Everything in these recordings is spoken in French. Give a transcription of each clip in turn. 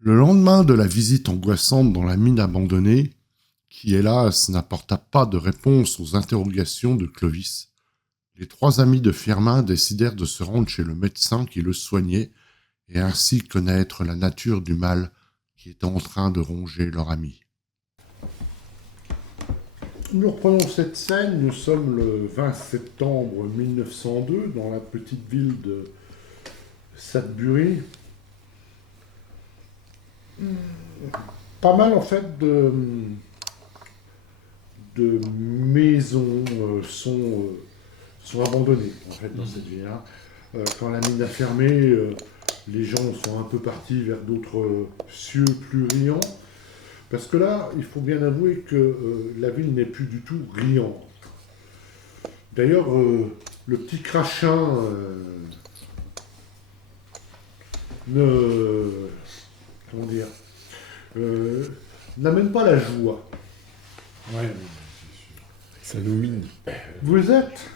Le lendemain de la visite angoissante dans la mine abandonnée, qui hélas n'apporta pas de réponse aux interrogations de Clovis, les trois amis de Firmin décidèrent de se rendre chez le médecin qui le soignait et ainsi connaître la nature du mal qui était en train de ronger leur ami. Nous reprenons cette scène, nous sommes le 20 septembre 1902 dans la petite ville de Sudbury. Pas mal en fait de maisons sont abandonnées en fait dans cette ville. Quand la mine a fermé, les gens sont un peu partis vers d'autres cieux plus riants. Parce que là, il faut bien avouer que la ville n'est plus du tout riante. D'ailleurs, le petit crachin ne... comment dire n'amène pas la joie. Ouais, ça nous mine. Vous êtes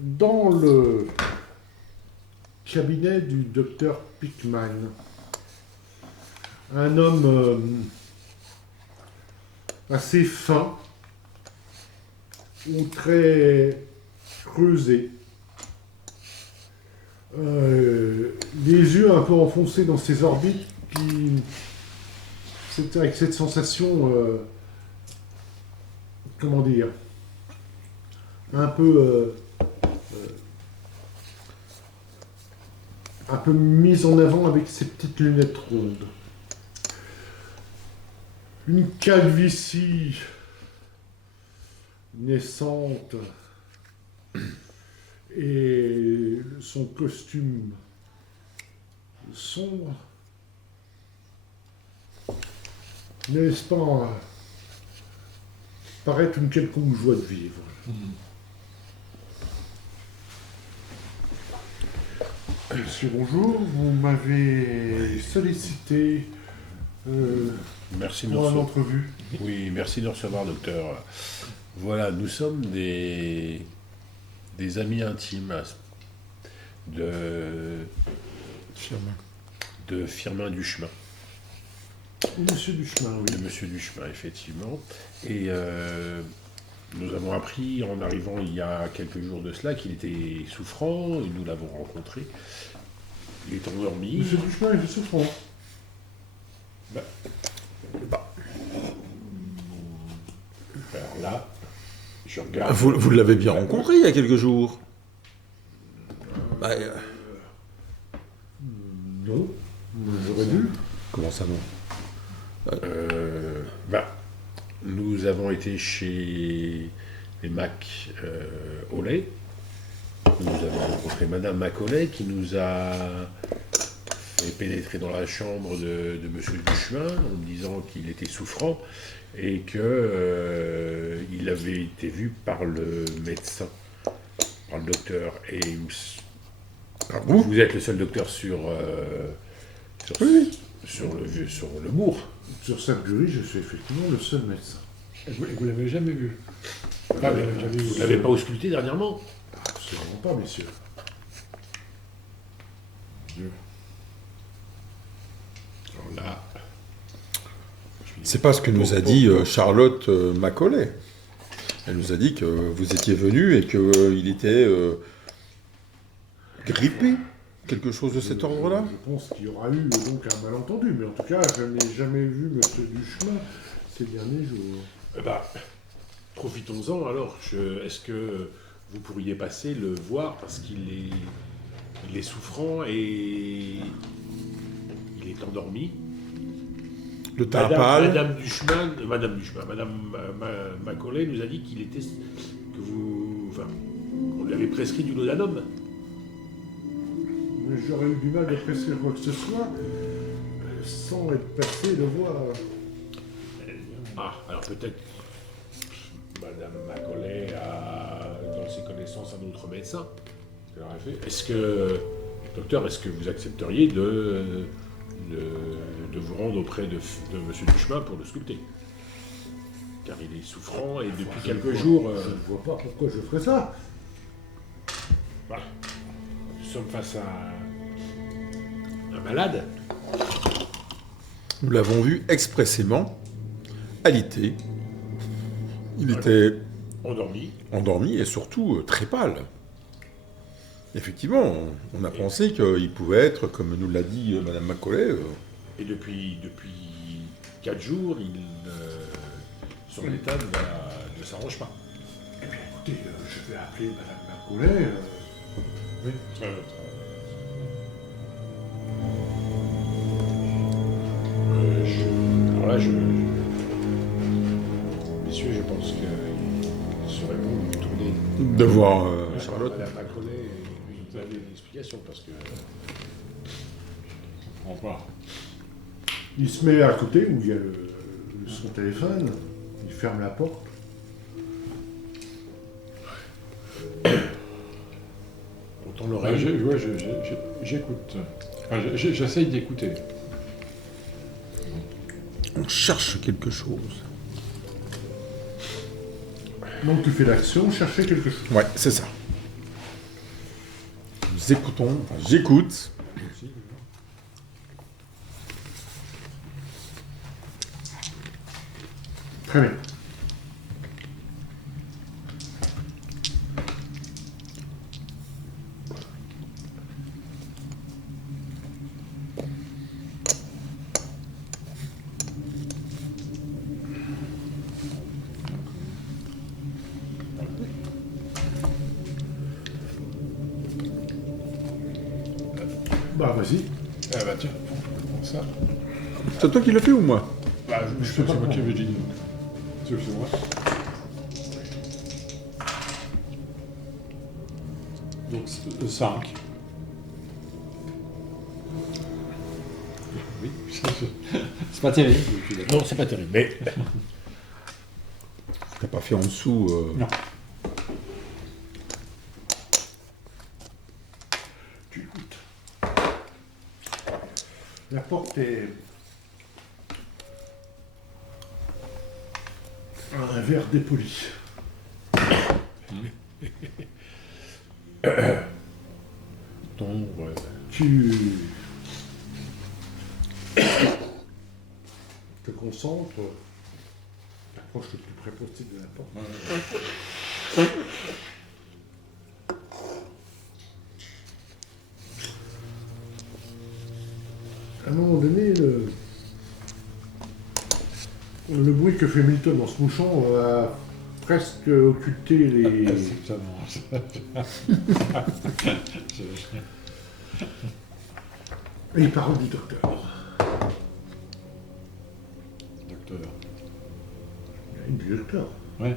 dans le cabinet du docteur Pickman. Un homme assez fin, ou très creusé, les yeux un peu enfoncés dans ses orbites, c'est avec cette sensation, comment dire, un peu mise en avant avec ses petites lunettes rondes. Une calvitie naissante et son costume sombre ne laisse pas paraître une quelconque joie de vivre. Monsieur, bonjour, vous m'avez sollicité Merci de nous pour une recevoir. entrevue. Oui, merci de nous recevoir, docteur. Voilà, nous sommes des amis intimes de Firmin Duchemin. Monsieur Duchemin, oui. De Monsieur Duchemin, effectivement. Et nous avons appris, en arrivant il y a quelques jours de cela, qu'il était souffrant, et nous l'avons rencontré. Il est endormi. Monsieur Duchemin, il est souffrant. Alors là, je regarde. Vous l'avez bien rencontré il y a quelques jours. Non, j'aurais dû. Comment ça non? Nous avons été chez les Mac Olay. Nous avons rencontré Madame Macaulay qui nous a fait pénétrer dans la chambre de Monsieur Duchemin en disant qu'il était souffrant et que il avait été vu par le médecin, par le docteur. Et vous êtes le seul docteur sur le bourg. Sur Sudbury, je suis effectivement le seul médecin. Vous l'avez jamais vu? Vous ne l'avez pas ausculté dernièrement? Absolument pas, messieurs. Alors là, C'est pas ce que nous a dit Charlotte Macaulay. Elle nous a dit que vous étiez venu et qu'il était grippé. Quelque chose de cet ordre-là. Je pense qu'il y aura eu donc un malentendu, mais en tout cas, je n'ai jamais vu Monsieur Duchemin ces derniers jours. profitons-en alors. Est-ce que vous pourriez passer le voir parce qu'il est souffrant et il est endormi? Le teint pâle. Madame Macaulay nous a dit qu'il était on lui avait prescrit du laudanum. Mais j'aurais eu du mal à prescrire quoi que ce soit sans être passé le voir. Alors peut-être Madame Macaulay a dans ses connaissances un autre médecin. Docteur, est-ce que vous accepteriez de vous rendre auprès de Monsieur Duchemin pour le sculpter? Car il est souffrant et depuis quelques jours... Je ne vois pas pourquoi je ferais ça. Voilà. Nous sommes face à un malade. Nous l'avons vu expressément alité. Il était Endormi. endormi et surtout très pâle. Effectivement, on a pensé qu'il pouvait être, comme nous l'a dit Madame Macaulay, Et depuis 4 jours, son état ne s'arrange pas. Eh bien, écoutez, je vais appeler Madame Macaulay. Oui. Alors là, messieurs, je pense qu'il serait bon de tourner de voir Charlotte, Charlotte. Madame Macaulay et lui donner une explication parce que. On va. Il se met à côté où il y a son téléphone. Il ferme la porte. On tend l'oreille. J'écoute. Enfin, j'essaye d'écouter. On cherche quelque chose. Donc tu fais l'action, chercher quelque chose. Ouais, c'est ça. Nous écoutons, enfin, j'écoute. Très bien. Bah vas-y. Ah bah tiens, on ça. C'est toi qui le fais ou moi? Bah, je fais pas moi qui avais dit. C'est moi. Donc 5. Oui. C'est pas terrible. Non, c'est pas terrible. Mais T'as pas fait en dessous Non. Tu écoutes. La porte est un verre dépoli. ton, Tu te concentres, t'approches le plus près possible de la porte. À un moment donné, le bruit que fait Milton en se mouchant va presque occulter les... les paroles du docteur. Docteur. Du docteur. Ouais.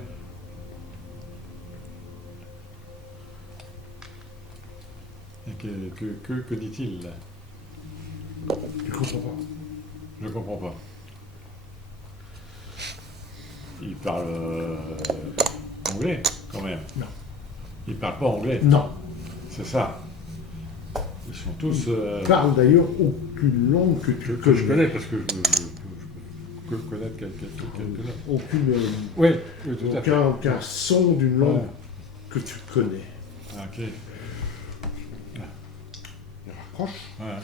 Et que dit-il là? Tu comprends pas. Je ne comprends pas. Il parle anglais, quand même. Non. Il parle pas anglais. Non. C'est ça. Ils sont tous... Il parle d'ailleurs aucune langue que tu que je connais, parce que je peux connaître quelques Aucune, oui, oui, tout à fait. aucun son d'une langue Ouais. que tu connais. Ah, ok. Il rapproche, Ouais.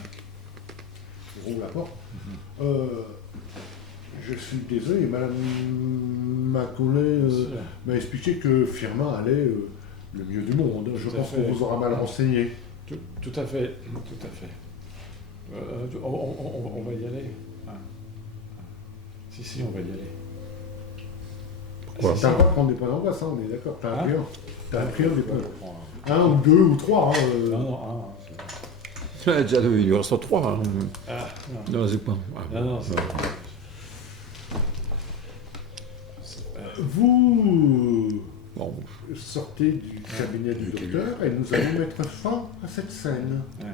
il rouvre la porte. Je suis désolé, Madame Macaulay m'a expliqué que Firmin allait le mieux du monde. Je Tout à pense fait. qu'on vous aura mal renseigné. Tout à fait, tout à fait. On va y aller. Hein. Si, on va y aller. Pourquoi Si, T'as si. pas à prendre des points d'angoisse, hein, on est d'accord. T'as appris un. T'as appris un des points. Non, Un ou deux ou trois. non, Déjà, il en reste 3. Hein. ah, Non, c'est pas. Ah, non, c'est... Vous bon. sortez du cabinet du docteur et nous allons mettre fin à cette scène. Ouais.